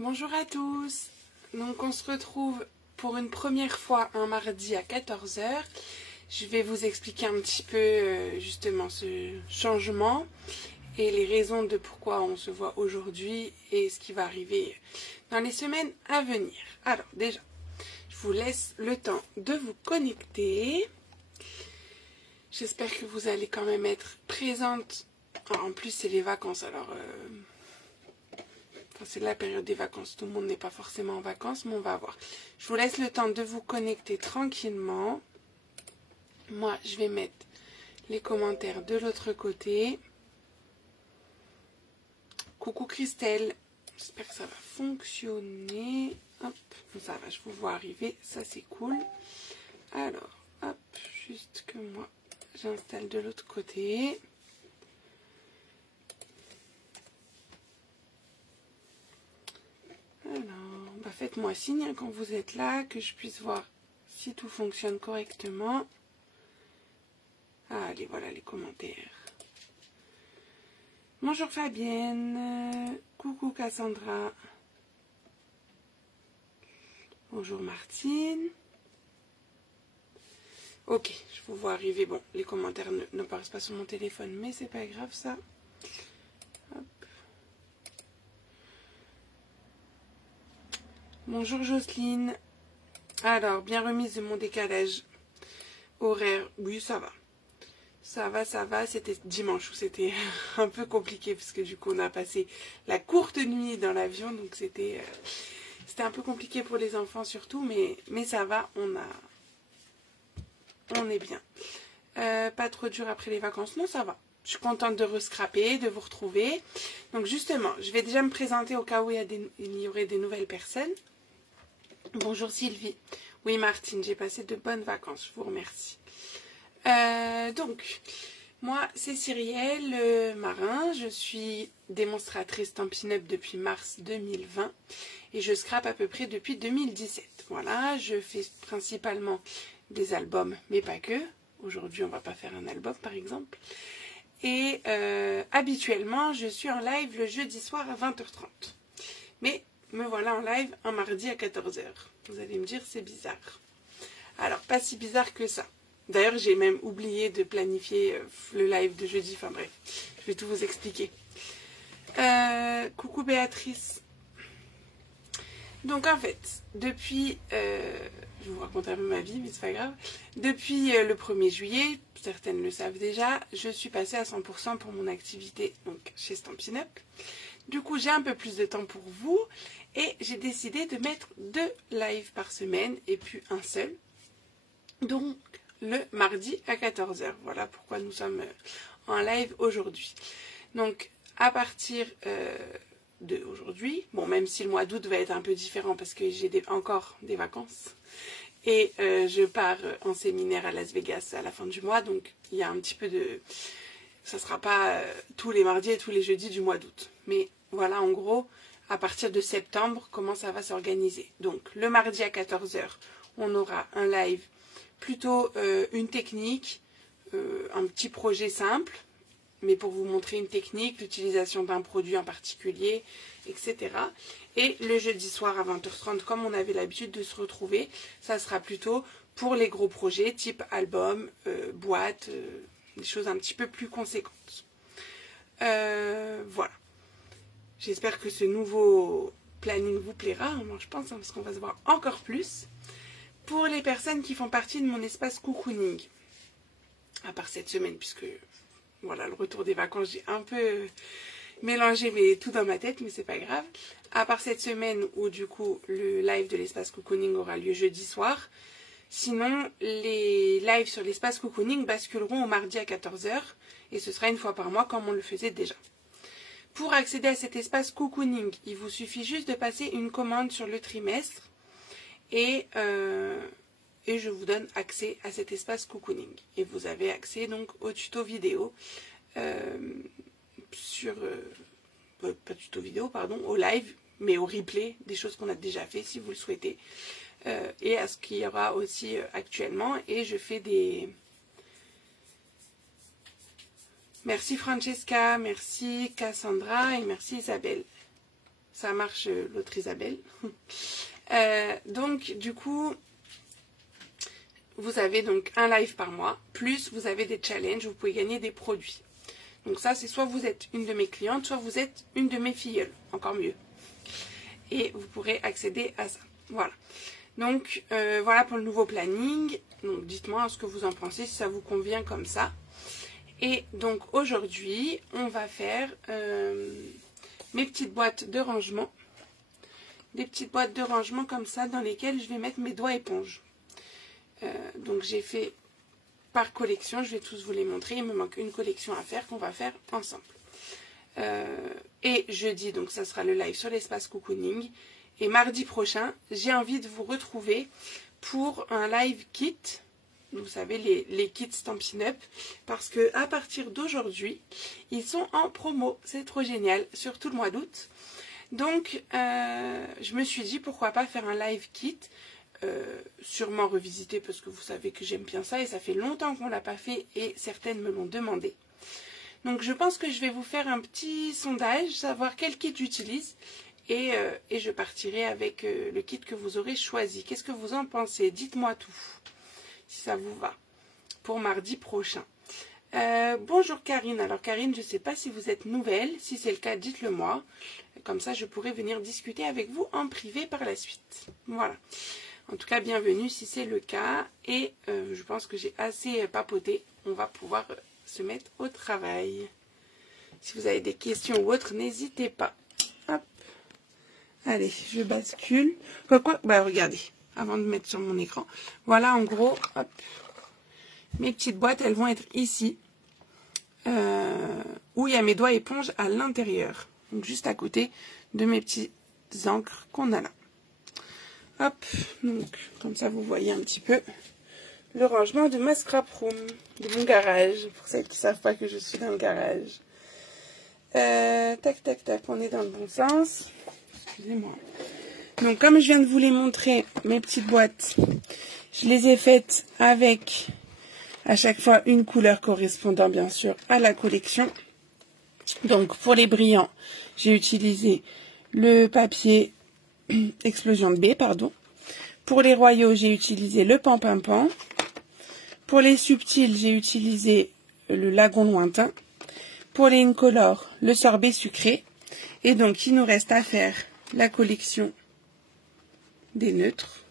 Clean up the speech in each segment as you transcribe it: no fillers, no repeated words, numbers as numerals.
Bonjour à tous. Donc on se retrouve pour une première fois un mardi à 14 h. Je vais vous expliquer un petit peu justement ce changement et les raisons de pourquoi on se voit aujourd'hui et ce qui va arriver dans les semaines à venir. Alors déjà, je vous laisse le temps de vous connecter. J'espère que vous allez quand même être présente. En plus c'est les vacances, alors c'est la période des vacances, tout le monde n'est pas forcément en vacances, mais on va voir. Je vous laisse le temps de vous connecter tranquillement. Moi, je vais mettre les commentaires de l'autre côté. Coucou Christelle, j'espère que ça va fonctionner. Hop, ça va, je vous vois arriver, ça c'est cool. Alors, hop, juste que moi, j'installe de l'autre côté. Alors, faites-moi signe quand vous êtes là, que je puisse voir si tout fonctionne correctement. Allez, voilà les commentaires. Bonjour Fabienne, coucou Cassandra. Bonjour Martine. Ok, je vous vois arriver. Bon, les commentaires ne paraissent pas sur mon téléphone, mais c'est pas grave ça. Hop. Bonjour Jocelyne. Alors, bien remise de mon décalage horaire. Oui, ça va. Ça va. C'était dimanche où c'était un peu compliqué parce que du coup, on a passé la courte nuit dans l'avion. Donc, c'était un peu compliqué pour les enfants surtout. Mais ça va, on est bien. Pas trop dur après les vacances. Non, ça va. Je suis contente de rescraper, de vous retrouver. Donc, justement, je vais déjà me présenter au cas où il y aurait des nouvelles personnes. Bonjour Sylvie. Oui Martine, j'ai passé de bonnes vacances, je vous remercie. Donc, moi c'est Cyrielle Marin, je suis démonstratrice Stampin' Up depuis mars 2020 et je scrape à peu près depuis 2017. Voilà, je fais principalement des albums, mais pas que. Aujourd'hui on va pas faire un album par exemple. Et habituellement je suis en live le jeudi soir à 20h30. Mais me voilà en live un mardi à 14 h. Vous allez me dire, c'est bizarre. Alors, pas si bizarre que ça. D'ailleurs, j'ai même oublié de planifier le live de jeudi. Enfin bref, je vais tout vous expliquer. Coucou Béatrice. Donc en fait, depuis... je vais vous raconter un peu ma vie, mais c'est pas grave. Depuis le 1er juillet, certaines le savent déjà, je suis passée à 100% pour mon activité donc chez Stampin' Up. Du coup, j'ai un peu plus de temps pour vous et j'ai décidé de mettre 2 lives par semaine et puis un seul. Donc, le mardi à 14 h. Voilà pourquoi nous sommes en live aujourd'hui. Donc, à partir d'aujourd'hui, bon, même si le mois d'août va être un peu différent parce que j'ai encore des vacances et je pars en séminaire à Las Vegas à la fin du mois, donc il y a un petit peu de... Ça ne sera pas tous les mardis et tous les jeudis du mois d'août. Mais voilà, en gros, à partir de septembre, comment ça va s'organiser. Donc, le mardi à 14 h, on aura un live, plutôt une technique, un petit projet simple, mais pour vous montrer une technique, l'utilisation d'un produit en particulier, etc. Et le jeudi soir à 20h30, comme on avait l'habitude de se retrouver, ça sera plutôt pour les gros projets, type album, boîte... des choses un petit peu plus conséquentes. Voilà. J'espère que ce nouveau planning vous plaira, moi je pense, parce qu'on va se voir encore plus. Pour les personnes qui font partie de mon espace cocooning, à part cette semaine, puisque voilà, le retour des vacances, j'ai un peu mélangé tout dans ma tête, mais c'est pas grave. À part cette semaine où du coup le live de l'espace cocooning aura lieu jeudi soir, sinon, les lives sur l'espace cocooning basculeront au mardi à 14 h et ce sera une fois par mois comme on le faisait déjà. Pour accéder à cet espace cocooning, il vous suffit juste de passer une commande sur le trimestre et je vous donne accès à cet espace cocooning. Et vous avez accès donc au tuto vidéo pas tuto vidéo, pardon, au live, mais au replay des choses qu'on a déjà fait si vous le souhaitez. Et à ce qu'il y aura aussi actuellement. Et je fais des... Merci Francesca, merci Cassandra et merci Isabelle. ça marche l'autre Isabelle. Donc du coup, vous avez donc un live par mois, plus vous avez des challenges, vous pouvez gagner des produits. Donc ça, c'est soit vous êtes une de mes clientes, soit vous êtes une de mes filleules, encore mieux. Et vous pourrez accéder à ça. Voilà. Donc voilà pour le nouveau planning. Donc dites-moi ce que vous en pensez, si ça vous convient comme ça. Et donc aujourd'hui, on va faire mes petites boîtes de rangement. Des petites boîtes de rangement comme ça dans lesquelles je vais mettre mes doigts éponges. Donc j'ai fait par collection, je vais tous vous les montrer. Il me manque une collection à faire qu'on va faire ensemble. Et jeudi, donc ça sera le live sur l'espace cocooning. Et mardi prochain, j'ai envie de vous retrouver pour un live kit. Vous savez, les kits Stampin' Up. Parce que à partir d'aujourd'hui, ils sont en promo. C'est trop génial, surtout le mois d'août. Donc, je me suis dit, pourquoi pas faire un live kit. Sûrement revisité parce que vous savez que j'aime bien ça. Et ça fait longtemps qu'on ne l'a pas fait et certaines me l'ont demandé. Donc, je pense que je vais vous faire un petit sondage, savoir quel kit j'utilise. Et je partirai avec le kit que vous aurez choisi. Qu'est-ce que vous en pensez? Dites-moi tout, si ça vous va, pour mardi prochain. Bonjour Karine. Alors Karine, je ne sais pas si vous êtes nouvelle. Si c'est le cas, dites-le moi. Comme ça, je pourrai venir discuter avec vous en privé par la suite. Voilà. En tout cas, bienvenue si c'est le cas. Et je pense que j'ai assez papoté. On va pouvoir se mettre au travail. Si vous avez des questions ou autres, n'hésitez pas. Hop. Allez, je bascule. Pourquoi? Bah regardez, avant de mettre sur mon écran. Voilà en gros, hop. Mes petites boîtes, elles vont être ici. Où il y a mes doigts éponges à l'intérieur. Donc juste à côté de mes petites encres qu'on a là. Hop, donc comme ça vous voyez un petit peu le rangement de ma scrap room, de mon garage. Pour celles qui ne savent pas que je suis dans le garage. Tac, tac, tac, on est dans le bon sens. Excusez-moi. Donc comme je viens de vous les montrer, mes petites boîtes, je les ai faites avec à chaque fois une couleur correspondant bien sûr à la collection. Donc pour les brillants, j'ai utilisé le papier Explosion de B, pardon. Pour les royaux, j'ai utilisé le Pampimpan. Pour les subtils, j'ai utilisé le Lagon Lointain. Pour les incolores, le Sorbet Sucré. Et donc, il nous reste à faire la collection des neutres.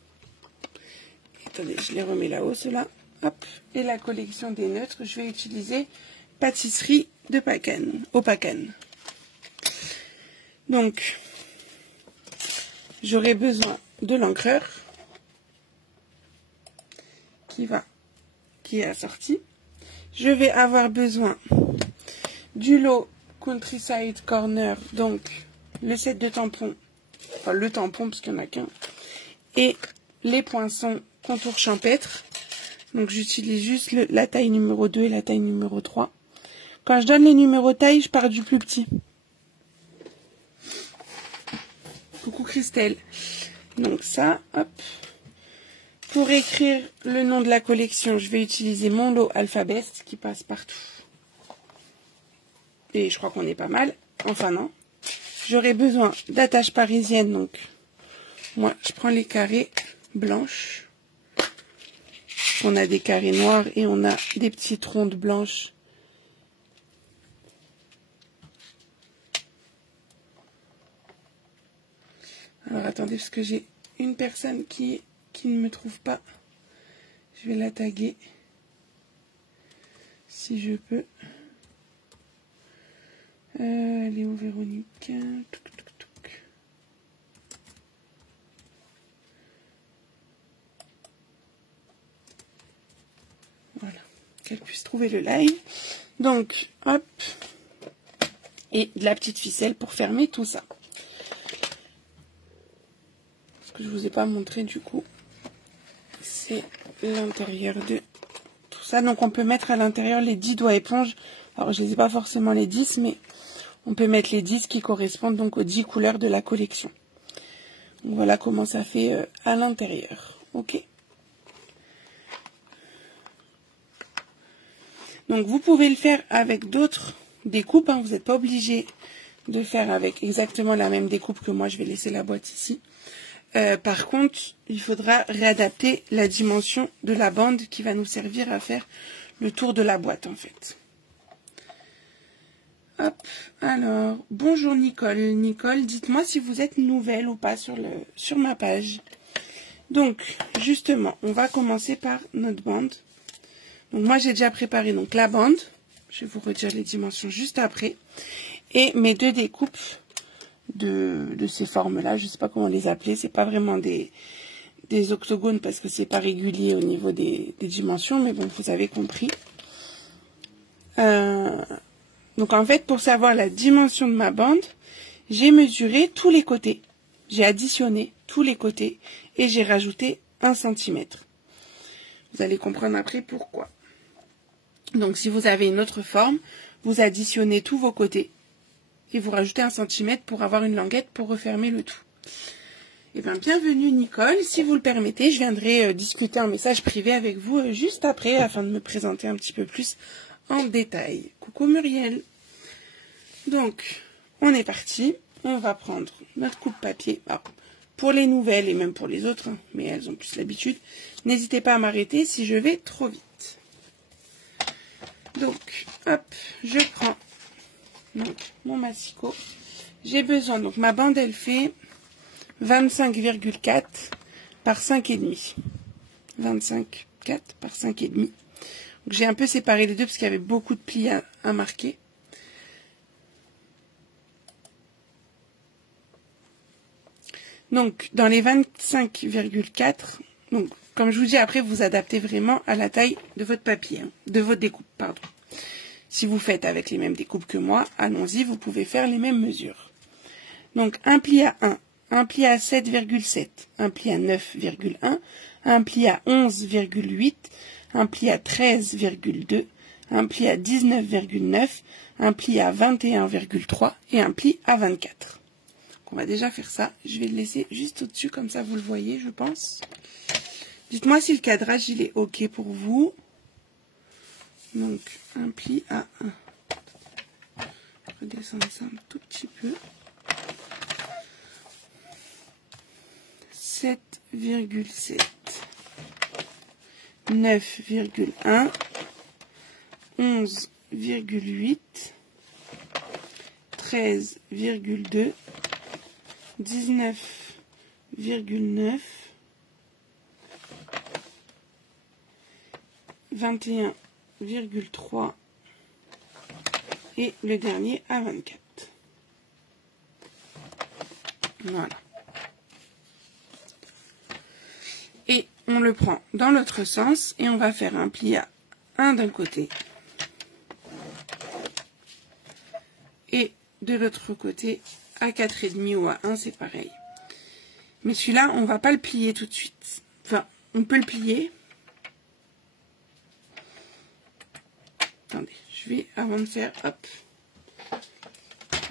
Attendez, je les remets là-haut, ceux-là. Hop. Et la collection des neutres, je vais utiliser Pâtisserie de Pacane, au Pacane. Donc, j'aurai besoin de l'encreur qui est assorti. Je vais avoir besoin du lot Countryside Corner, donc le set de tampons, enfin le tampon parce qu'il n'y en a qu'un, et les poinçons contour champêtre. Donc j'utilise juste la taille numéro 2 et la taille numéro 3. Quand je donne les numéros taille, je pars du plus petit. Coucou Christelle. Donc ça, hop. Pour écrire le nom de la collection, je vais utiliser mon lot Alphabest qui passe partout. Et je crois qu'on est pas mal. Enfin non. J'aurai besoin d'attaches parisiennes. Donc moi, je prends les carrés blanches. On a des carrés noirs et on a des petites rondes blanches. Alors attendez, parce que j'ai une personne qui ne me trouve pas. Je vais la taguer si je peux. Elle est où Véronique? Touc, touc, touc. Voilà, qu'elle puisse trouver le live. Donc, hop. Et de la petite ficelle pour fermer tout ça. Ce que je vous ai pas montré du coup, c'est l'intérieur de tout ça. Donc on peut mettre à l'intérieur les 10 doigts éponges. Alors je ne les ai pas forcément les 10, mais on peut mettre les 10 qui correspondent donc aux 10 couleurs de la collection. Donc voilà comment ça fait à l'intérieur. Ok. Donc vous pouvez le faire avec d'autres découpes, hein. Vous n'êtes pas obligé de faire avec exactement la même découpe que moi. Je vais laisser la boîte ici. Par contre, il faudra réadapter la dimension de la bande qui va nous servir à faire le tour de la boîte en fait. Hop, alors, bonjour Nicole. Nicole, dites-moi si vous êtes nouvelle ou pas sur ma page. Donc, justement, on va commencer par notre bande. Donc moi, j'ai déjà préparé donc la bande. Je vais vous redire les dimensions juste après. Et mes deux découpes de ces formes-là. Je ne sais pas comment les appeler. C'est pas vraiment des octogones parce que c'est pas régulier au niveau des dimensions. Mais bon, vous avez compris. Donc en fait, pour savoir la dimension de ma bande, j'ai mesuré tous les côtés. J'ai additionné tous les côtés et j'ai rajouté 1 cm. Vous allez comprendre après pourquoi. Donc si vous avez une autre forme, vous additionnez tous vos côtés et vous rajoutez 1 cm pour avoir une languette pour refermer le tout. Eh bien, bienvenue Nicole. Si vous le permettez, je viendrai discuter en message privé avec vous juste après afin de me présenter un petit peu plus en détail. Coucou Muriel. Donc, on est parti. On va prendre notre coupe papier. Alors, pour les nouvelles et même pour les autres, hein, mais elles ont plus l'habitude, n'hésitez pas à m'arrêter si je vais trop vite. Donc, hop, je prends donc, mon massicot. J'ai besoin, donc ma bande, elle fait 25,4 par 5,5. 25,4 par 5,5. J'ai un peu séparé les deux parce qu'il y avait beaucoup de plis à marquer. Donc, dans les 25,4, donc, comme je vous dis, après, vous adaptez vraiment à la taille de votre papier, hein, de votre découpe, pardon. Si vous faites avec les mêmes découpes que moi, allons-y, vous pouvez faire les mêmes mesures. Donc, un pli à 1, un pli à 7,7, un pli à 9,1, un pli à 11,8, un pli à 13,2, un pli à 19,9, un pli à 21,3 et un pli à 24. On va déjà faire ça. Je vais le laisser juste au-dessus, comme ça vous le voyez, je pense. Dites-moi si le cadrage il est OK pour vous. Donc, un pli à 1. Redescendre ça un tout petit peu. 7,7. 9,1. 11,8. 13,2. 19,9, 21,3 et le dernier à 24. Voilà. Et on le prend dans l'autre sens et on va faire un pli à 1 d'un côté et de l'autre côté à 4,5 ou à 1, c'est pareil. Mais celui-là, on ne va pas le plier tout de suite. Enfin, on peut le plier. Attendez, je vais, avant de faire, hop,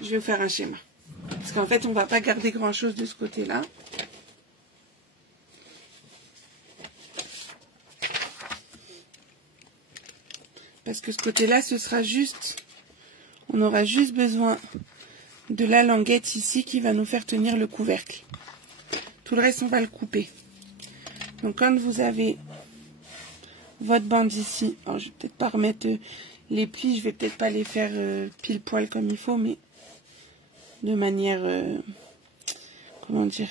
je vais faire un schéma. Parce qu'en fait, on ne va pas garder grand-chose de ce côté-là. Parce que ce côté-là, ce sera juste, on aura juste besoin de la languette ici qui va nous faire tenir le couvercle. Tout le reste, on va le couper. Donc, quand vous avez votre bande ici, alors je vais peut-être pas remettre les plis, je vais peut-être pas les faire pile poil comme il faut, mais de manière, comment dire,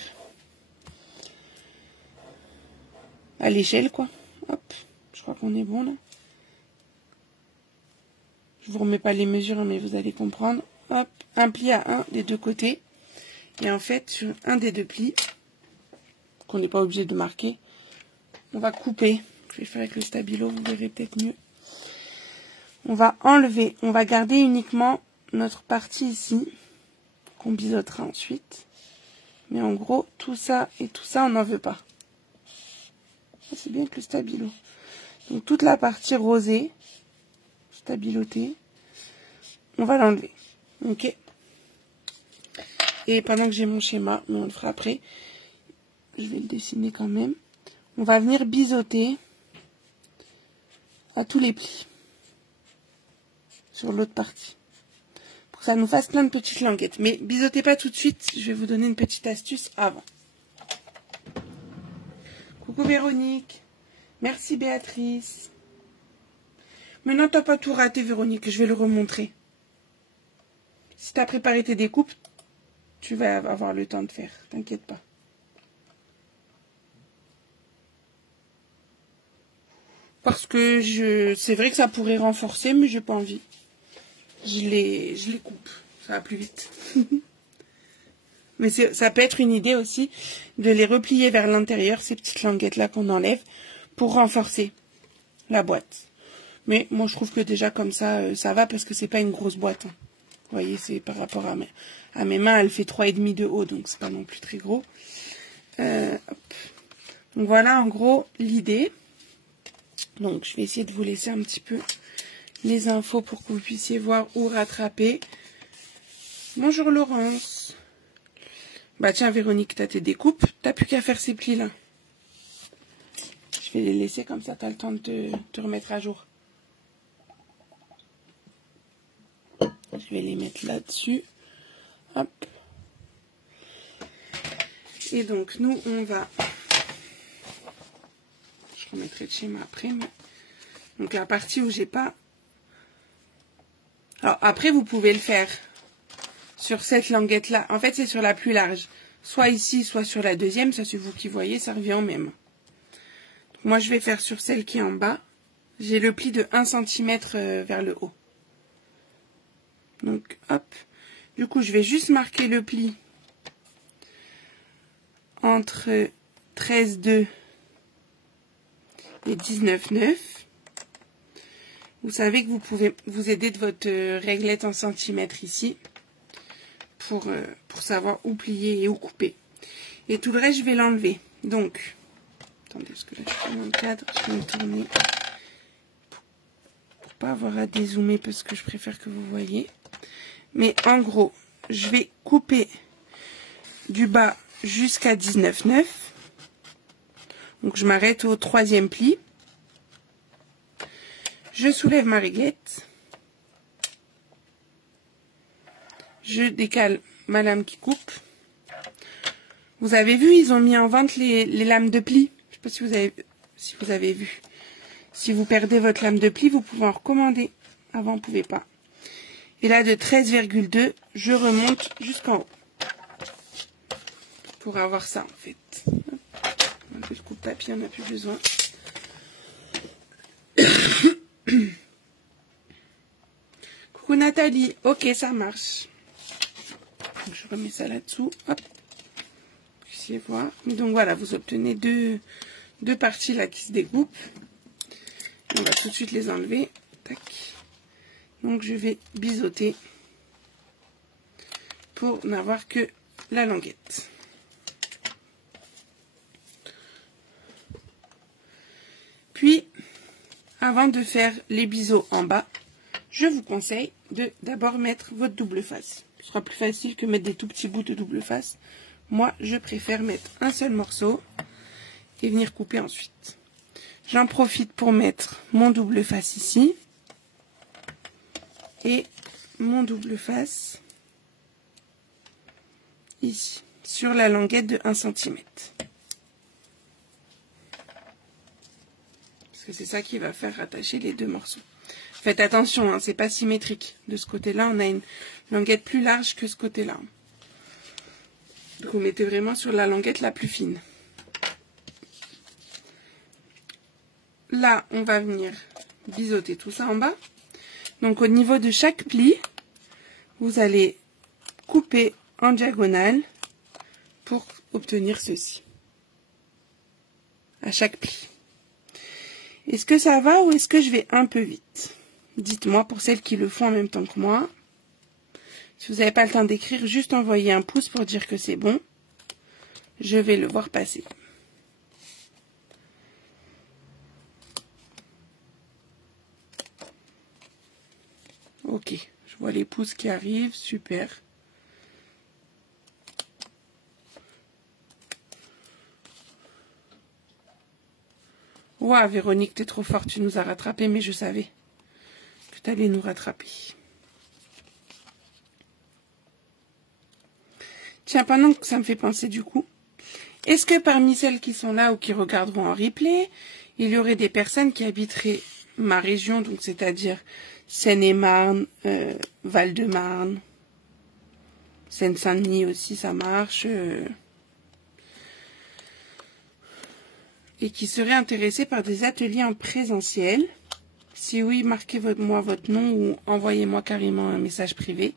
à l'échelle, quoi. Hop, je crois qu'on est bon là. Je vous remets pas les mesures, mais vous allez comprendre. Hop, un pli à 1 des deux côtés. Et en fait, sur un des deux plis, qu'on n'est pas obligé de marquer, on va couper. Je vais faire avec le stabilo, vous verrez peut-être mieux. On va enlever, on va garder uniquement notre partie ici, qu'on biseautera ensuite. Mais en gros, tout ça et tout ça, on n'en veut pas. C'est bien que le stabilo. Donc toute la partie rosée, stabilotée, on va l'enlever. Ok. Et pendant que j'ai mon schéma, mais on le fera après, je vais le dessiner quand même. On va venir biseauter à tous les plis sur l'autre partie. Pour que ça nous fasse plein de petites languettes. Mais biseautez pas tout de suite, je vais vous donner une petite astuce avant. Coucou Véronique. Merci Béatrice. Mais non, t'as pas tout raté Véronique, je vais le remontrer. Si t'as préparé tes découpes, tu vas avoir le temps de faire, t'inquiète pas. Parce que c'est vrai que ça pourrait renforcer, mais j'ai pas envie. Je les coupe, ça va plus vite. Mais ça peut être une idée aussi de les replier vers l'intérieur, ces petites languettes là qu'on enlève, pour renforcer la boîte. Mais moi je trouve que déjà comme ça, ça va parce que c'est pas une grosse boîte. Hein. Vous voyez, c'est par rapport à mes mains, elle fait 3,5 de haut, donc c'est pas non plus très gros. Donc voilà en gros l'idée. Donc je vais essayer de vous laisser un petit peu les infos pour que vous puissiez voir où rattraper. Bonjour Laurence. Bah tiens Véronique, t'as tes découpes, t'as plus qu'à faire ces plis là. Je vais les laisser comme ça, t'as le temps de te remettre à jour. Je vais les mettre là-dessus. Hop. Et donc nous on va... Je remettrai de schéma après. Mais... Donc la partie où j'ai pas... Alors après vous pouvez le faire sur cette languette là. En fait c'est sur la plus large. Soit ici, soit sur la deuxième. Ça c'est vous qui voyez, ça revient au même. Donc, moi je vais faire sur celle qui est en bas. J'ai le pli de 1 cm vers le haut. Donc hop. Du coup je vais juste marquer le pli entre 13,2 et 19,9. Vous savez que vous pouvez vous aider de votre réglette en centimètres ici pour savoir où plier et où couper. Et tout le reste, je vais l'enlever. Donc, attendez, parce que là, je suis dans le cadre, je vais me tourner pour pas avoir à dézoomer parce que je préfère que vous voyez. Mais en gros, je vais couper du bas jusqu'à 19,9. Donc, je m'arrête au 3e pli. Je soulève ma réglette. Je décale ma lame qui coupe. Vous avez vu, ils ont mis en vente les lames de pli. Je ne sais pas si vous avez vu. Si vous perdez votre lame de pli, vous pouvez en recommander. Avant, on ne pouvait pas. Et là, de 13,2, je remonte jusqu'en haut. Pour avoir ça, en fait. Un peu de coupe-papier, on n'a plus besoin. Coucou Nathalie, ok ça marche. Donc, je remets ça là-dessut, hop, vous puissiez voir. Donc voilà, vous obtenez deux parties là qui se découpent. Et on va tout de suite les enlever. Tac. Donc je vais biseauter pour n'avoir que la languette. Puis, avant de faire les biseaux en bas, je vous conseille de d'abord mettre votre double face. Ce sera plus facile que mettre des tout petits bouts de double face. Moi, je préfère mettre un seul morceau et venir couper ensuite. J'en profite pour mettre mon double face ici et mon double face ici, sur la languette de 1 cm. Parce que c'est ça qui va faire rattacher les deux morceaux. Faites attention, hein, c'est pas symétrique. De ce côté-là, on a une languette plus large que ce côté-là. Donc, vous mettez vraiment sur la languette la plus fine. Là, on va venir biseauter tout ça en bas. Donc, au niveau de chaque pli, vous allez couper en diagonale pour obtenir ceci. À chaque pli. Est-ce que ça va ou est-ce que je vais un peu vite? Dites-moi pour celles qui le font en même temps que moi. Si vous n'avez pas le temps d'écrire, juste envoyez un pouce pour dire que c'est bon. Je vais le voir passer. Ok, je vois les pouces qui arrivent, super. Ouah, Véronique, t'es trop forte, tu nous as rattrapés, mais je savais que t'allais nous rattraper. Tiens, pendant que ça me fait penser du coup, est-ce que parmi celles qui sont là ou qui regarderont en replay, il y aurait des personnes qui habiteraient ma région, donc c'est-à-dire Seine-et-Marne, Val-de-Marne, Seine-Saint-Denis aussi, ça marche, et qui seraient intéressées par des ateliers en présentiel? Si oui, marquez-moi votre nom ou envoyez-moi carrément un message privé,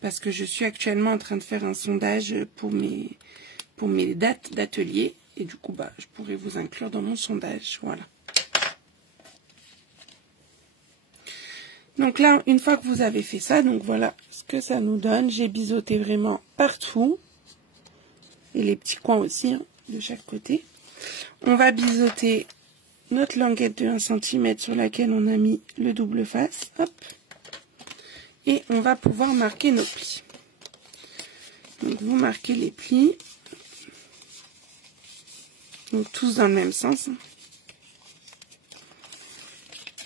parce que je suis actuellement en train de faire un sondage pour mes dates d'atelier, et du coup, je pourrais vous inclure dans mon sondage, voilà. Donc là, une fois que vous avez fait ça, donc voilà ce que ça nous donne. J'ai biseauté vraiment partout, et les petits coins aussi, hein, de chaque côté. On va biseauter notre languette de 1 cm sur laquelle on a mis le double face, hop, et on va pouvoir marquer nos plis. Donc vous marquez les plis, donc tous dans le même sens.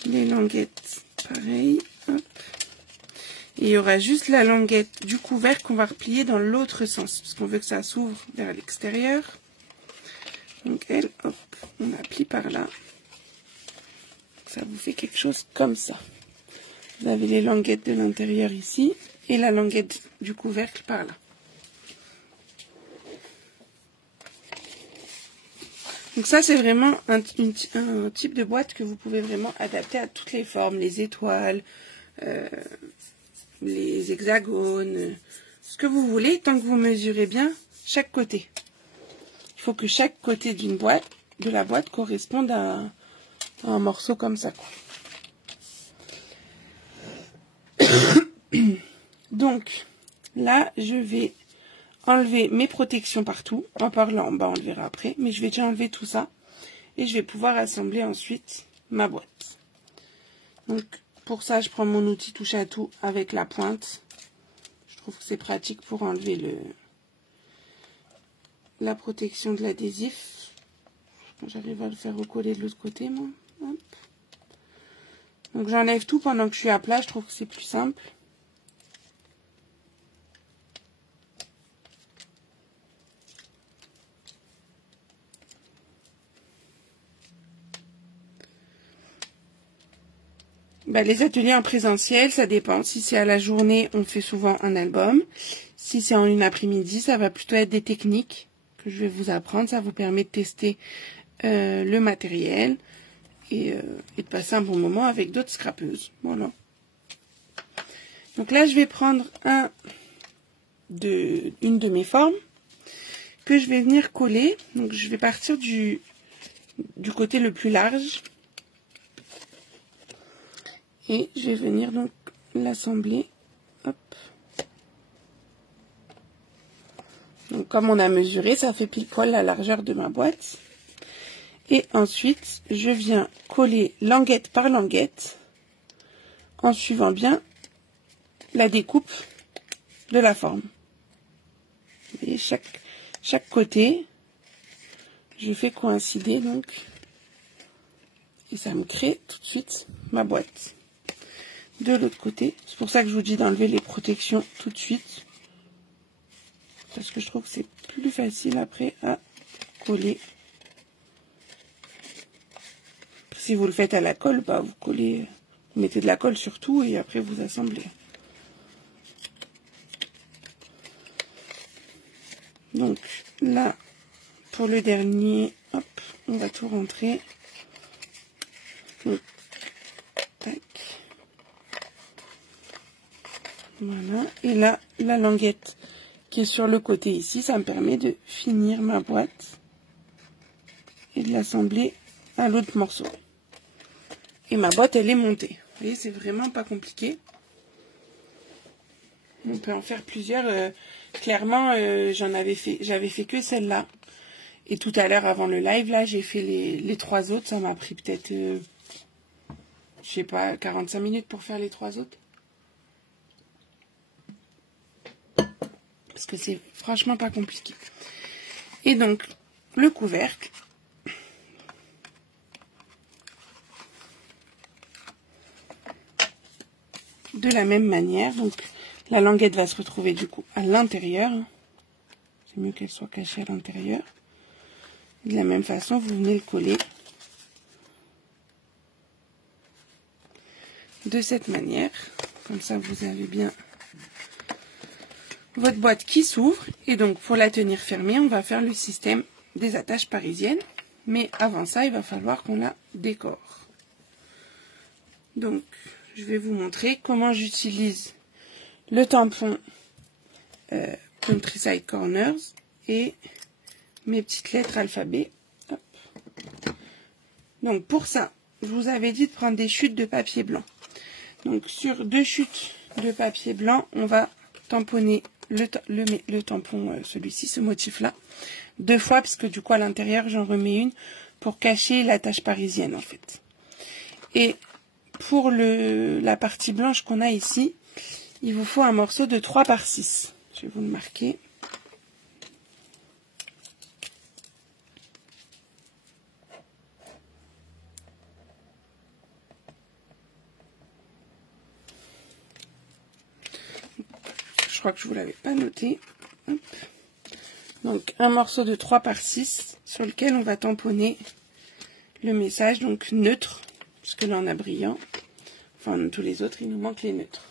Les languettes, pareil, hop. Et il y aura juste la languette du couvercle qu'on va replier dans l'autre sens, parce qu'on veut que ça s'ouvre vers l'extérieur. Donc elle, hop, on la plie par là. Ça vous fait quelque chose comme ça. Vous avez les languettes de l'intérieur ici et la languette du couvercle par là. Donc ça, c'est vraiment un type de boîte que vous pouvez vraiment adapter à toutes les formes, les étoiles, les hexagones, ce que vous voulez, tant que vous mesurez bien chaque côté. Il faut que chaque côté de la boîte corresponde à un morceau comme ça, quoi. Donc là, je vais enlever mes protections partout. En parlant en bas, on le verra après. Mais je vais déjà enlever tout ça. Et je vais pouvoir assembler ensuite ma boîte. Donc pour ça, je prends mon outil touche à tout avec la pointe. Je trouve que c'est pratique pour enlever la protection de l'adhésif. J'arrive à le faire recoller de l'autre côté, moi. Hop. Donc j'enlève tout pendant que je suis à plat. Je trouve que c'est plus simple. Les ateliers en présentiel, ça dépend. Si c'est à la journée, on fait souvent un album. Si c'est en une après-midi, ça va plutôt être des techniques que je vais vous apprendre. Ça vous permet de tester le matériel et de passer un bon moment avec d'autres scrapeuses. Voilà. Donc là, je vais prendre une de mes formes que je vais venir coller. Donc je vais partir du côté le plus large. Et je vais venir donc l'assembler. Hop. Donc comme on a mesuré, ça fait pile poil la largeur de ma boîte. Et ensuite, je viens coller languette par languette en suivant bien la découpe de la forme. Vous voyez, chaque côté, je fais coïncider donc. Et ça me crée tout de suite ma boîte. De l'autre côté, c'est pour ça que je vous dis d'enlever les protections tout de suite, parce que je trouve que c'est plus facile après à coller. Si vous le faites à la colle, vous collez, vous mettez de la colle sur tout et après vous assemblez. Donc là, pour le dernier, hop, on va tout rentrer. Donc, tac. Voilà, et là, la languette qui est sur le côté ici, ça me permet de finir ma boîte et de l'assembler à l'autre morceau. Et ma boîte, elle est montée. Vous voyez, c'est vraiment pas compliqué. On peut en faire plusieurs. Clairement, j'avais fait que celle-là. Et tout à l'heure, avant le live, là, j'ai fait les 3 autres. Ça m'a pris peut-être, je sais pas, 45 minutes pour faire les 3 autres. Parce que c'est franchement pas compliqué. Et donc, le couvercle. De la même manière. Donc, la languette va se retrouver du coup à l'intérieur. c'est mieux qu'elle soit cachée à l'intérieur. De la même façon, vous venez le coller de cette manière. Comme ça, vous avez bien votre boîte qui s'ouvre. Et donc, pour la tenir fermée, on va faire le système des attaches parisiennes. Mais avant ça, il va falloir qu'on la décore. Donc, je vais vous montrer comment j'utilise le tampon Countryside Corners et mes petites lettres alphabet. Hop. Donc, pour ça, je vous avais dit de prendre des chutes de papier blanc. Donc, sur 2 chutes de papier blanc, on va tamponner le tampon, celui-ci, ce motif-là, 2 fois, parce que du coup, à l'intérieur, j'en remets une pour cacher l'attache parisienne, en fait. Et pour la partie blanche qu'on a ici, il vous faut un morceau de 3 par 6. Je vais vous le marquer. Je crois que je ne vous l'avais pas noté. Hop. Donc un morceau de 3 par 6 sur lequel on va tamponner le message, donc neutre, parce que là on a brillant. Enfin, tous les autres, il nous manque les neutres.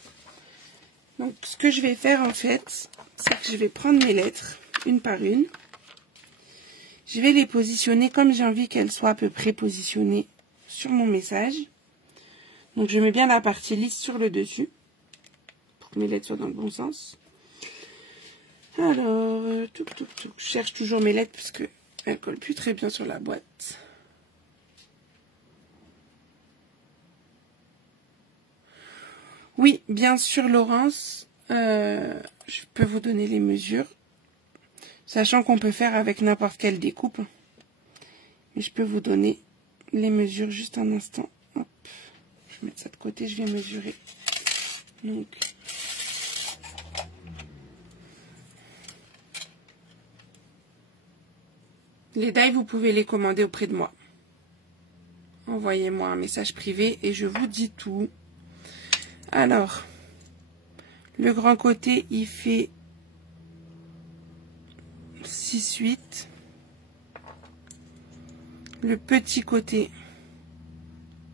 Donc ce que je vais faire en fait, c'est que je vais prendre mes lettres une par une. Je vais les positionner comme j'ai envie qu'elles soient à peu près positionnées sur mon message. Donc je mets bien la partie lisse sur le dessus, pour que mes lettres soient dans le bon sens. Alors, je cherche toujours mes lettres parce qu'elles ne collent plus très bien sur la boîte. Oui, bien sûr, Laurence, je peux vous donner les mesures, sachant qu'on peut faire avec n'importe quelle découpe. Mais je peux vous donner les mesures juste un instant. Hop. Je vais mettre ça de côté, je vais mesurer. Donc, les die, vous pouvez les commander auprès de moi. Envoyez-moi un message privé et je vous dis tout. Alors, le grand côté, il fait 6,8. Le petit côté,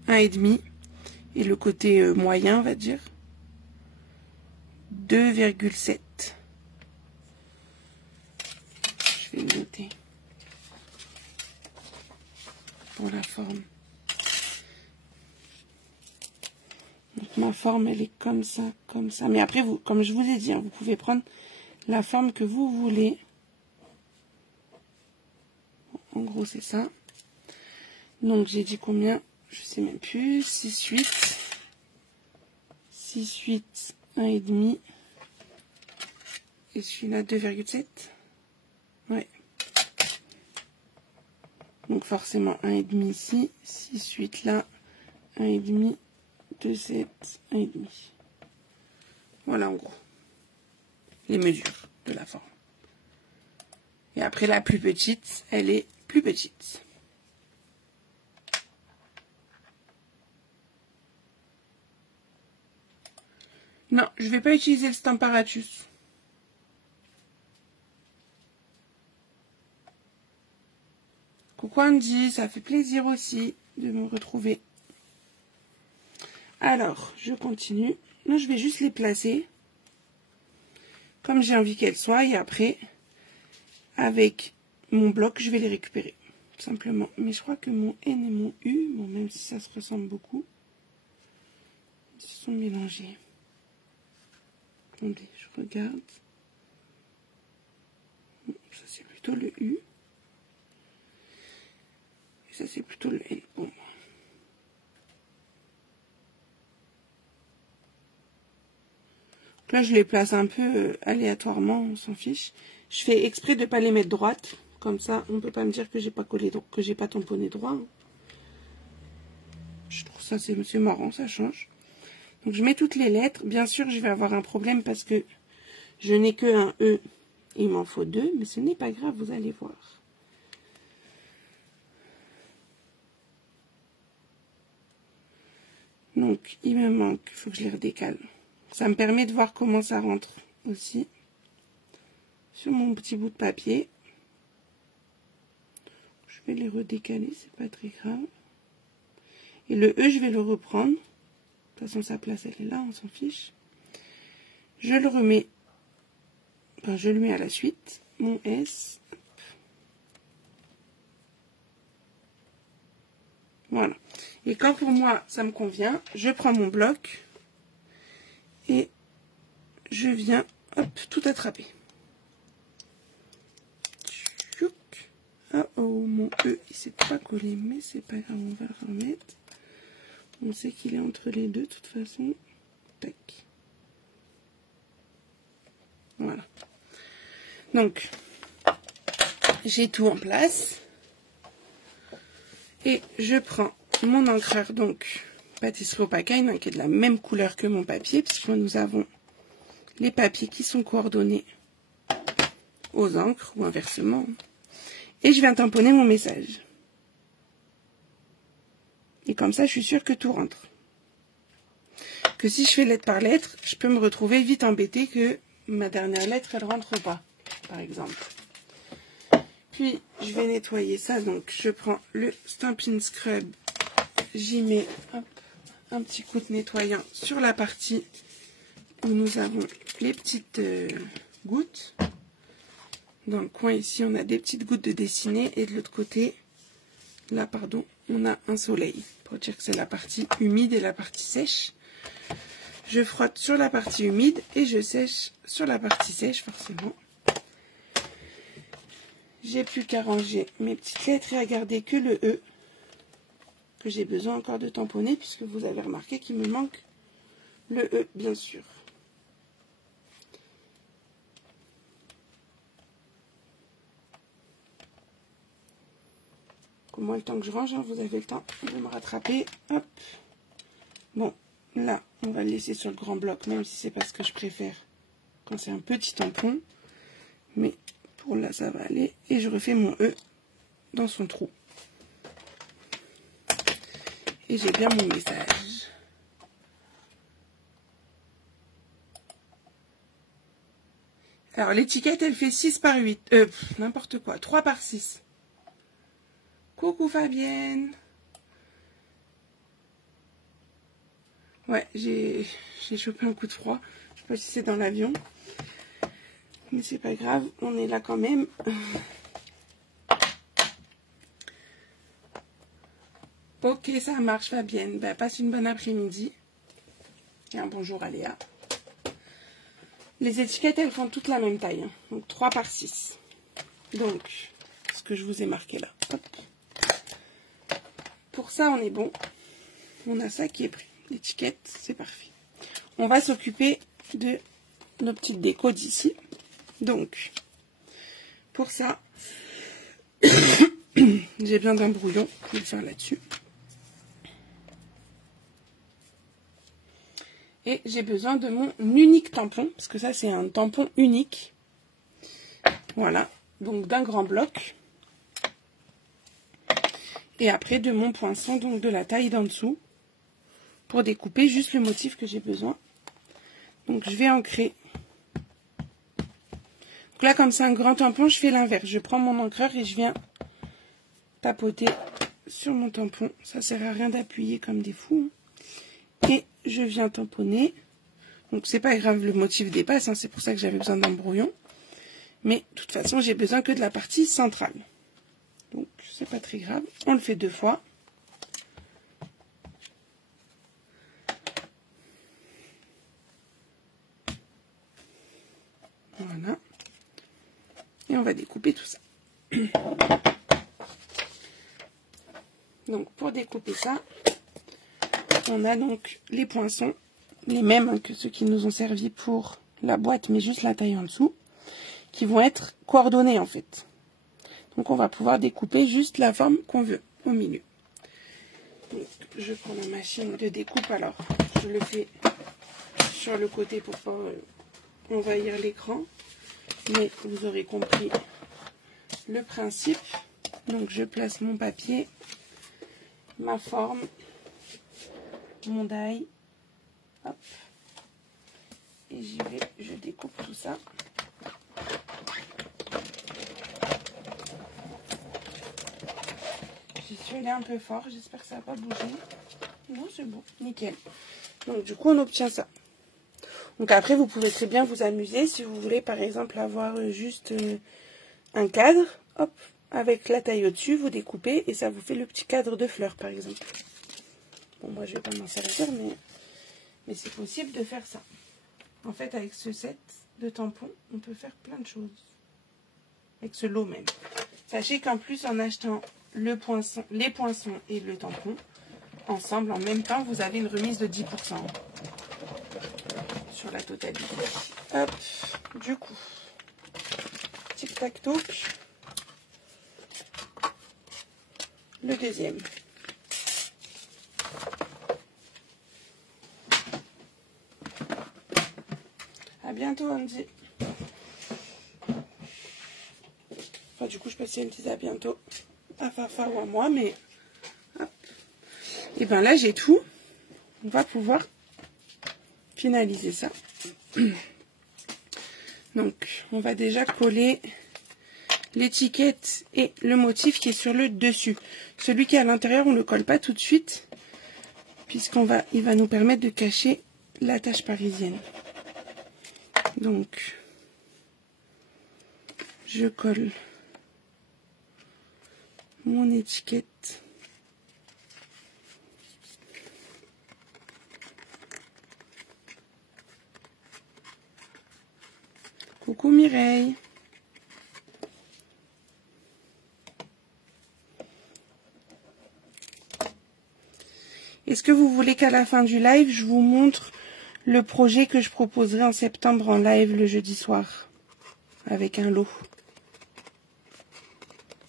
1,5. Et le côté moyen, on va dire, 2,7. Je vais le noter pour la forme. Donc ma forme, elle est comme ça, comme ça. Mais après, vous, comme je vous ai dit, hein, vous pouvez prendre la forme que vous voulez. En gros, c'est ça. Donc j'ai dit combien? Je sais même plus. 6,8. 6,8, 1,5. Et celui-là, 2,7. Ouais. Donc forcément 1,5 ici. 6,8 là. 1,5. 2,7. 1,5. Voilà en gros. Les mesures de la forme. Et après la plus petite, elle est plus petite. Non, je ne vais pas utiliser le Stamparatus. Coucou Andy, ça fait plaisir aussi de me retrouver. Alors, je continue. Là, je vais juste les placer comme j'ai envie qu'elles soient. Et après, avec mon bloc, je vais les récupérer. Tout simplement. Mais je crois que mon N et mon U, bon, même si ça se ressemble beaucoup, ils se sont mélangés. Attendez, je regarde. Ça, c'est plutôt le U. Et ça, c'est plutôt le N. Bon. Là, je les place un peu aléatoirement, on s'en fiche. Je fais exprès de ne pas les mettre droites. Comme ça, on ne peut pas me dire que j'ai pas collé, que j'ai pas tamponné droit. Je trouve ça, c'est marrant, ça change. Donc, je mets toutes les lettres. Bien sûr, je vais avoir un problème parce que je n'ai que un E. Il m'en faut 2, mais ce n'est pas grave, vous allez voir. Donc, il me manque, il faut que je les redécale. Ça me permet de voir comment ça rentre aussi. sur mon petit bout de papier. Je vais les redécaler, c'est pas très grave. Et le E, je vais le reprendre. De toute façon, sa place, elle est là, on s'en fiche. Je le remets, enfin, je le mets à la suite. Mon S. Voilà. Et quand pour moi, ça me convient, je prends mon bloc et je viens, hop, tout attraper. Ah oh, mon E, il s'est pas collé, mais c'est pas grave, on va le remettre. On sait qu'il est entre les deux, de toute façon. Tac. Voilà. Donc, j'ai tout en place. Et je prends mon encreur, donc, Pâtisserie Opacaine, hein, qui est de la même couleur que mon papier, puisque nous avons les papiers qui sont coordonnés aux encres, ou inversement. Et je viens tamponner mon message. Et comme ça, je suis sûre que tout rentre. Que si je fais lettre par lettre, je peux me retrouver vite embêtée que ma dernière lettre, elle rentre pas, par exemple. Puis, je vais nettoyer ça. Donc, je prends le Stampin' Scrub. J'y mets hop, un petit coup de nettoyant sur la partie où nous avons les petites gouttes. Dans le coin ici, on a des petites gouttes de dessiné. Et de l'autre côté, là, pardon, on a un soleil. Pour dire que c'est la partie humide et la partie sèche. Je frotte sur la partie humide et je sèche sur la partie sèche, forcément. J'ai plus qu'à ranger mes petites lettres et à garder que le E, que j'ai besoin encore de tamponner, puisque vous avez remarqué qu'il me manque le E, bien sûr. Moi, le temps que je range, hein, vous avez le temps de me rattraper. Hop. Bon, là, on va le laisser sur le grand bloc, même si c'est pas ce que je préfère quand c'est un petit tampon. Mais pour là, ça va aller. Et je refais mon E dans son trou. Et j'ai bien mon message. Alors, l'étiquette, elle fait 6 par 8. N'importe quoi. 3 par 6. Coucou Fabienne. Ouais, j'ai chopé un coup de froid. Je sais pas si c'est dans l'avion. Mais c'est pas grave, on est là quand même. Ok, ça marche Fabienne. Ben, passe une bonne après-midi. Et un bonjour à Léa. Les étiquettes, elles font toutes la même taille. Hein. Donc 3 par 6. Donc, ce que je vous ai marqué là. Hop. Pour ça, on est bon. On a ça qui est prêt. L'étiquette, c'est parfait. On va s'occuper de nos petites décos d'ici. Donc, pour ça, j'ai besoin d'un brouillon. Je vais le faire là-dessus. Et j'ai besoin de mon unique tampon, parce que ça, c'est un tampon unique. Voilà. Donc, d'un grand bloc. Et après, de mon poinçon, donc de la taille d'en dessous, pour découper juste le motif que j'ai besoin. Donc, je vais ancrer. Donc là, comme c'est un grand tampon, je fais l'inverse. Je prends mon encreur et je viens tapoter sur mon tampon. Ça sert à rien d'appuyer comme des fous. Et je viens tamponner. Donc, c'est pas grave, le motif dépasse. Hein, c'est pour ça que j'avais besoin d'un brouillon. Mais, de toute façon, j'ai besoin que de la partie centrale. Donc, c'est pas très grave. On le fait 2 fois. Voilà. Et on va découper tout ça. Donc, pour découper ça, on a donc les poinçons, les mêmes que ceux qui nous ont servi pour la boîte, mais juste la taille en dessous, qui vont être coordonnés en fait. Donc, on va pouvoir découper juste la forme qu'on veut au milieu. Donc, je prends ma machine de découpe. Alors, je le fais sur le côté pour pas envahir l'écran. Mais vous aurez compris le principe. Donc, je place mon papier, ma forme, mon die. Hop. Et j'y vais, je découpe tout ça. aller un peu fort. J'espère que ça va pas bouger. Non, c'est bon, nickel. Donc du coup, on obtient ça. Donc après, vous pouvez très bien vous amuser si vous voulez, par exemple, avoir juste un cadre. Hop, avec la taille au-dessus, vous découpez et ça vous fait le petit cadre de fleurs, par exemple. Bon, moi, je vais pas m'en servir, mais c'est possible de faire ça. En fait, avec ce set de tampons, on peut faire plein de choses. Avec ce lot même. Sachez qu'en plus, en achetant les poinçons et le tampon, ensemble, en même temps, vous avez une remise de 10% sur la totalité. Hop, du coup, tic-tac-toc. Le deuxième. À bientôt, Andy. Enfin, du coup, je sais pas si elle me disait à bientôt à Fafa ou à moi, mais... Hop. Et bien là, j'ai tout. On va pouvoir finaliser ça. Donc, on va déjà coller l'étiquette et le motif qui est sur le dessus. Celui qui est à l'intérieur, on ne le colle pas tout de suite, il va nous permettre de cacher la tache parisienne. Donc, je colle mon étiquette. Coucou Mireille. Est-ce que vous voulez qu'à la fin du live, je vous montre le projet que je proposerai en septembre en live le jeudi soir avec un lot?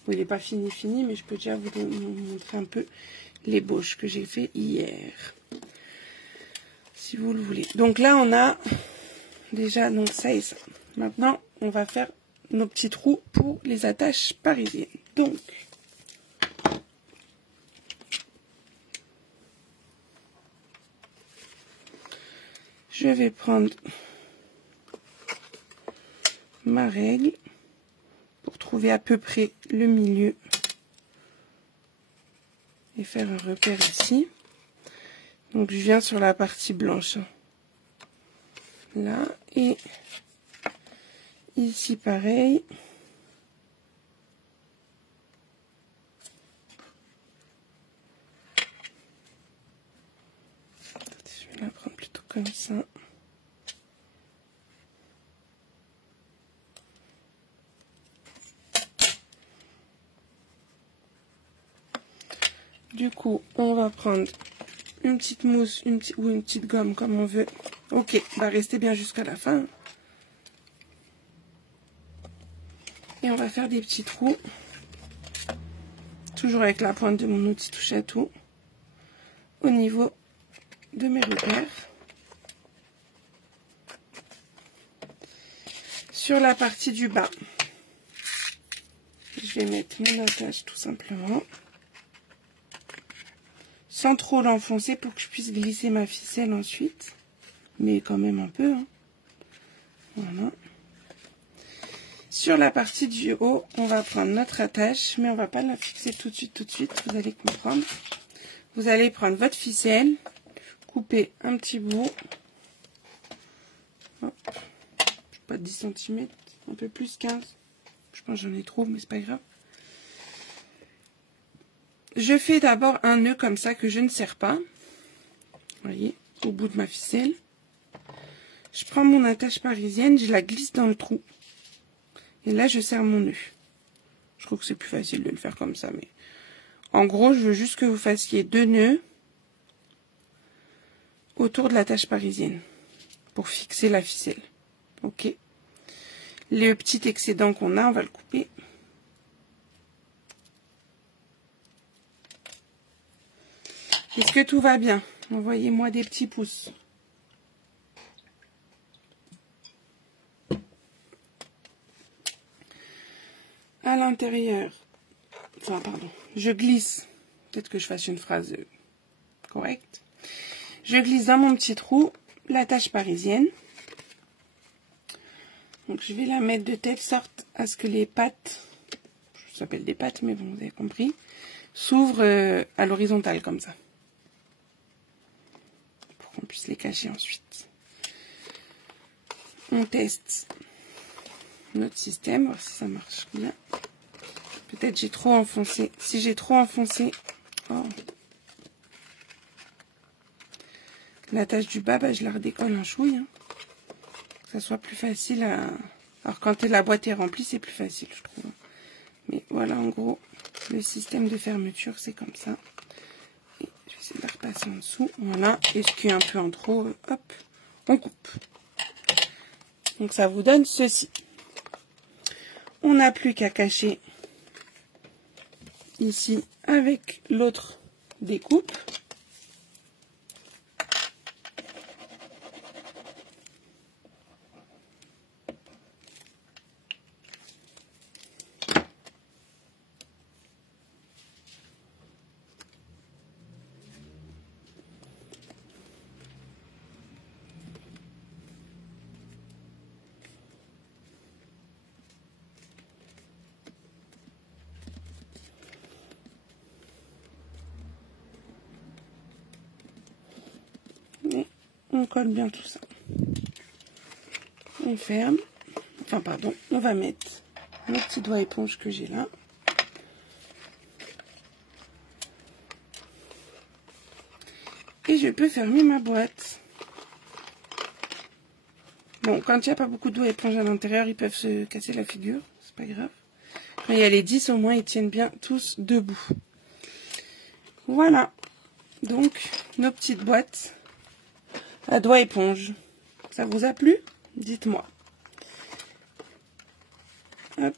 Bon, il n'est pas fini, mais je peux déjà vous montrer un peu l'ébauche que j'ai fait hier. Si vous le voulez. Donc là, on a déjà donc ça et ça. Maintenant, on va faire nos petits trous pour les attaches parisiennes. Donc, je vais prendre ma règle pour trouver à peu près le milieu et faire un repère ici. Donc, je viens sur la partie blanche. Là, et ici pareil. Je vais la prendre plutôt comme ça. Du coup, on va prendre une petite mousse ou une petite gomme comme on veut. Ok, va rester bien jusqu'à la fin. Et on va faire des petits trous. Toujours avec la pointe de mon outil touche à tout. Au niveau de mes repères. Sur la partie du bas, je vais mettre mon attache tout simplement. Sans trop l'enfoncer pour que je puisse glisser ma ficelle ensuite. Mais quand même un peu. Hein. Voilà. Sur la partie du haut, on va prendre notre attache, mais on ne va pas la fixer tout de suite, vous allez comprendre. Vous allez prendre votre ficelle, couper un petit bout. Hop. Pas 10 cm, un peu plus 15. Je pense que j'en ai trop, mais c'est pas grave. Je fais d'abord un nœud comme ça que je ne serre pas. Vous voyez, au bout de ma ficelle. Je prends mon attache parisienne, je la glisse dans le trou. Et là, je serre mon nœud. Je trouve que c'est plus facile de le faire comme ça, mais... En gros, je veux juste que vous fassiez 2 nœuds autour de l'attache parisienne pour fixer la ficelle. Ok. Le petit excédent qu'on a, on va le couper. Est-ce que tout va bien? Envoyez-moi des petits pouces. À l'intérieur, enfin pardon, je glisse, peut-être que je fasse une phrase correcte. Je glisse dans mon petit trou l'attache parisienne. Donc je vais la mettre de telle sorte à ce que les pattes, je ça s'appelle des pattes, mais bon, vous avez compris, s'ouvrent à l'horizontale comme ça. Pour qu'on puisse les cacher ensuite. On teste notre système, voir si ça marche bien. Peut-être j'ai trop enfoncé. Si j'ai trop enfoncé, oh. La tâche du bas, bah, je la redécolle un chouille. Hein. Que ça soit plus facile à... Alors quand la boîte est remplie, c'est plus facile, je trouve. Mais voilà, en gros, le système de fermeture, c'est comme ça. Et je vais essayer de la repasser en dessous. Voilà. Et ce qui est un peu en trop, hop, on coupe. Donc ça vous donne ceci. On n'a plus qu'à cacher ici avec l'autre découpe. Et on colle bien tout ça. On ferme. Enfin, pardon, on va mettre le petit doigt éponge que j'ai là. Et je peux fermer ma boîte. Bon, quand il n'y a pas beaucoup de doigts éponge à l'intérieur, ils peuvent se casser la figure. C'est pas grave. Quand il y a les 10, au moins, ils tiennent bien tous debout. Voilà. Donc, nos petites boîtes à doigts éponge. Ça vous a plu? Dites-moi. Hop.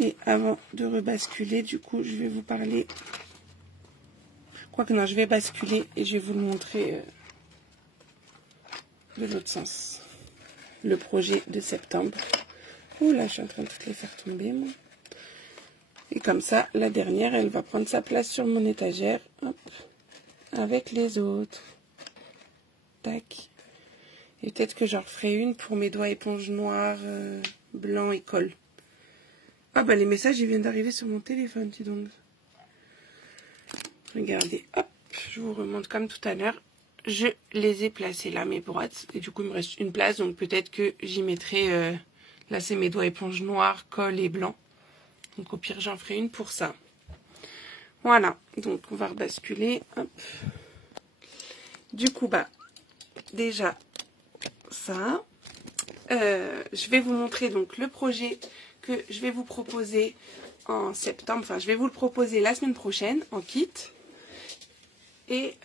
Et avant de rebasculer, du coup, je vais vous parler... Quoique non, je vais basculer et je vais vous le montrer de l'autre sens. Le projet de septembre. Ouh là, je suis en train de toutes les faire tomber, moi. Et comme ça, la dernière, elle va prendre sa place sur mon étagère. Hop. Avec les autres. Tac. Et peut-être que j'en referai une pour mes doigts éponge noirs, blanc et colle. Ah bah les messages, ils viennent d'arriver sur mon téléphone, dis donc. Regardez, hop, je vous remonte comme tout à l'heure. Je les ai placés là, mes boîtes. Et du coup, il me reste une place. Donc peut-être que j'y mettrai... là, c'est mes doigts éponge noirs, colle et blanc. Donc au pire, j'en ferai une pour ça. Voilà. Donc on va rebasculer. Hop. Du coup, bah, déjà, ça. Je vais vous montrer donc le projet que je vais vous proposer en septembre. Enfin, je vais vous le proposer la semaine prochaine en kit. Et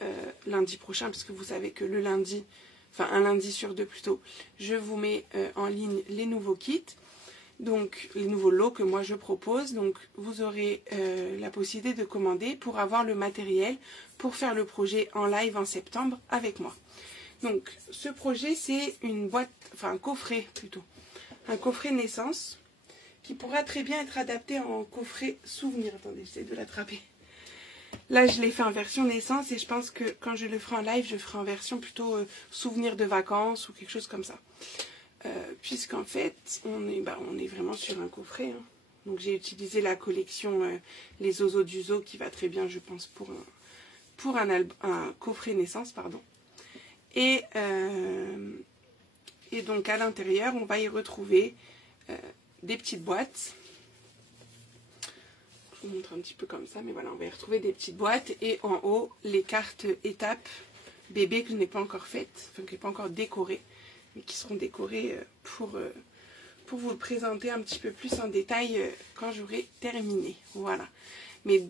lundi prochain, parce que vous savez que le lundi, enfin un lundi sur deux plutôt, je vous mets en ligne les nouveaux kits, donc les nouveaux lots que moi je propose. Donc vous aurez la possibilité de commander pour avoir le matériel pour faire le projet en live en septembre avec moi. Donc ce projet, c'est une boîte, enfin un coffret plutôt, un coffret naissance qui pourra très bien être adapté en coffret souvenir. Attendez, j'essaie de l'attraper. Là, je l'ai fait en version naissance et je pense que quand je le ferai en live, je ferai en version plutôt souvenir de vacances ou quelque chose comme ça. Puisqu'en fait, on est vraiment sur un coffret. Hein. Donc, j'ai utilisé la collection Les Oiseaux du Zoo qui va très bien, je pense, pour un coffret naissance. Pardon. Et donc, à l'intérieur, on va y retrouver des petites boîtes. Je vous montre un petit peu comme ça, mais voilà, on va y retrouver des petites boîtes et en haut les cartes étapes bébé que je n'ai pas encore faites, enfin que je n'ai pas encore décorées, mais qui seront décorées pour vous le présenter un petit peu plus en détail quand j'aurai terminé. Voilà. Mais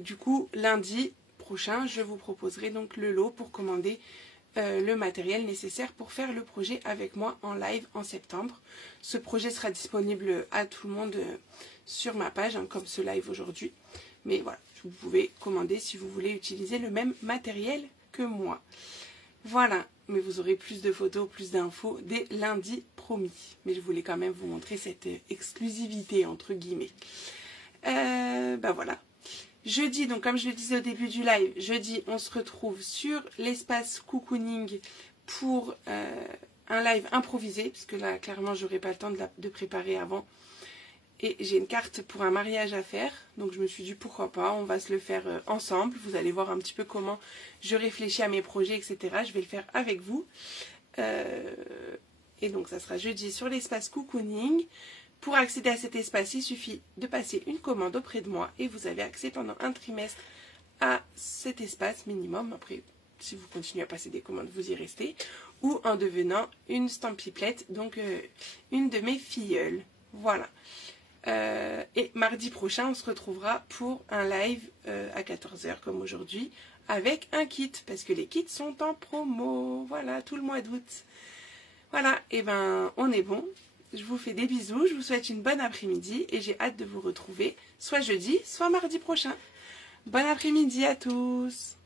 du coup, lundi prochain, je vous proposerai donc le lot pour commander le matériel nécessaire pour faire le projet avec moi en live en septembre. Ce projet sera disponible à tout le monde sur ma page, hein, comme ce live aujourd'hui. Mais voilà, vous pouvez commander si vous voulez utiliser le même matériel que moi. Voilà, mais vous aurez plus de photos, plus d'infos dès lundi, promis. Mais je voulais quand même vous montrer cette exclusivité, entre guillemets. Ben voilà. Jeudi, donc comme je le disais au début du live, jeudi, on se retrouve sur l'espace cocooning pour un live improvisé, parce que là, clairement, j'aurai pas le temps de préparer avant. Et j'ai une carte pour un mariage à faire. Donc je me suis dit pourquoi pas, on va se le faire ensemble. Vous allez voir un petit peu comment je réfléchis à mes projets, etc. Je vais le faire avec vous. Et donc ça sera jeudi sur l'espace cocooning. Pour accéder à cet espace, il suffit de passer une commande auprès de moi. Et vous avez accès pendant un trimestre à cet espace minimum. Après, si vous continuez à passer des commandes, vous y restez. Ou en devenant une Stampipelette, donc une de mes filleules. Voilà. Et mardi prochain, on se retrouvera pour un live à 14 h comme aujourd'hui, avec un kit, parce que les kits sont en promo. Voilà, tout le mois d'août. Voilà, et ben on est bon. Je vous fais des bisous, je vous souhaite une bonne après-midi et j'ai hâte de vous retrouver soit jeudi, soit mardi prochain. Bon après-midi à tous!